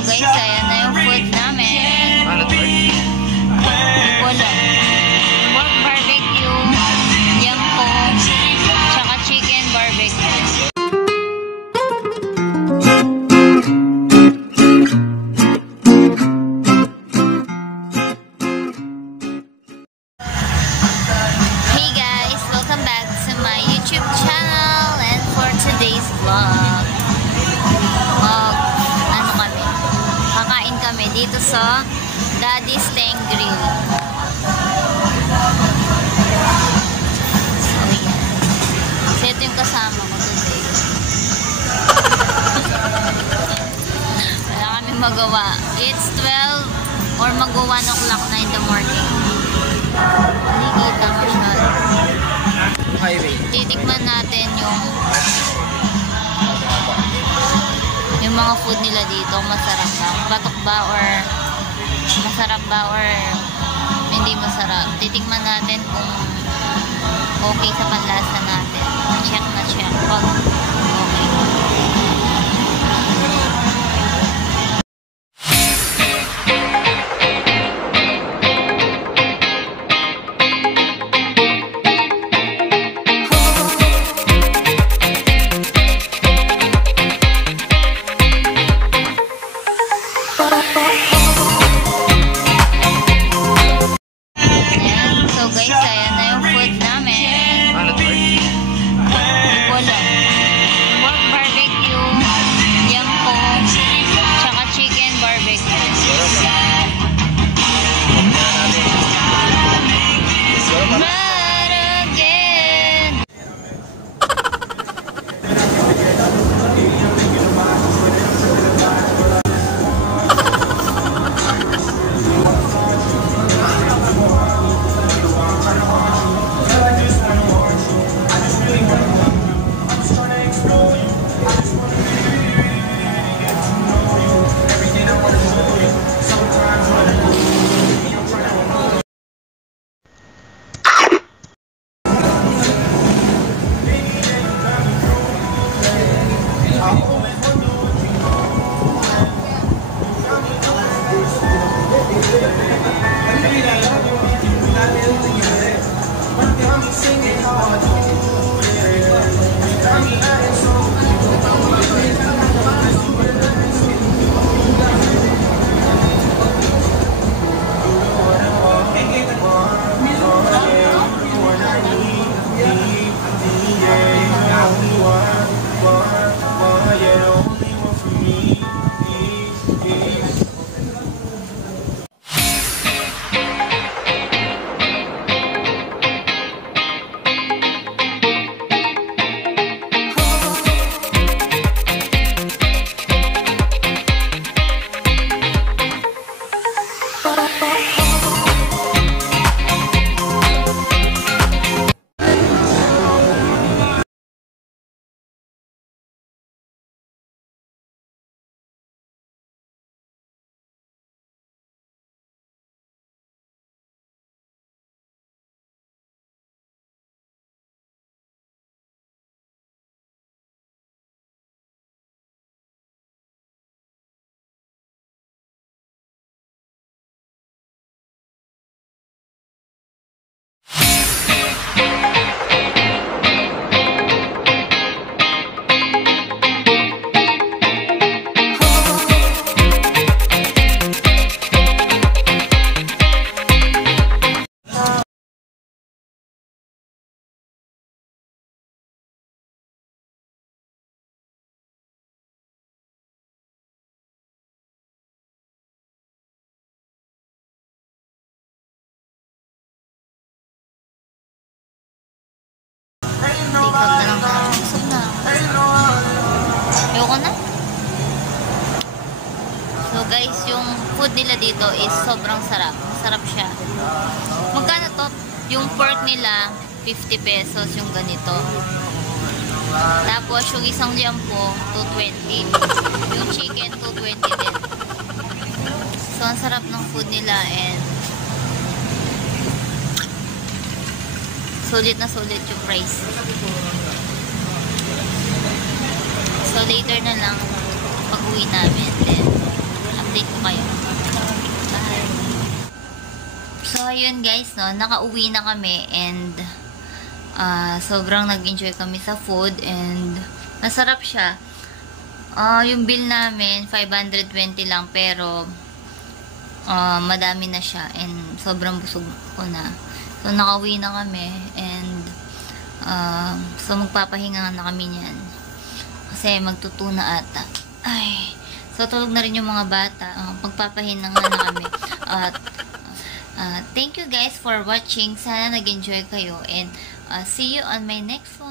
guys, ayan na yung food namin. Wala. Pork barbecue, yangko, tsaka chicken barbecue. Hey guys, welcome back to my YouTube channel, and for today's vlog, kakain kami dito sa Daddy's Tank Grill. So yan. So ito yung kasama ko today. Wala kami magawa. It's 12 or mag-1 o'clock na in the morning. Nakikita ko siya. Titikman natin yung mga food nila dito, masarap ba? Batok ba or masarap ba or hindi masarap? Titikman natin kung okay sa panlasa natin. Check na check pag okay. So guys, yung food nila dito is sobrang sarap. Masarap siya. Magkano to? Yung pork nila, 50 pesos yung ganito. Tapos yung isang liampo, 220. Yung chicken, 220 din. So ang sarap ng food nila and sulit na sulit yung price. So later na lang pag-uwi namin, then update ko kayo. Bye! So, ayun guys, no, nakauwi na kami and sobrang nag-enjoy kami sa food and masarap siya. Yung bill namin, 520 lang pero madami na siya and sobrang busog ko na. So, nakauwi na kami and so, magpapahinga na kami niyan. Kasi magtutuna ata. Ay, so tulog na rin yung mga bata. Magpapahinga na kami. At thank you guys for watching. Sana nag-enjoy kayo and see you on my next one.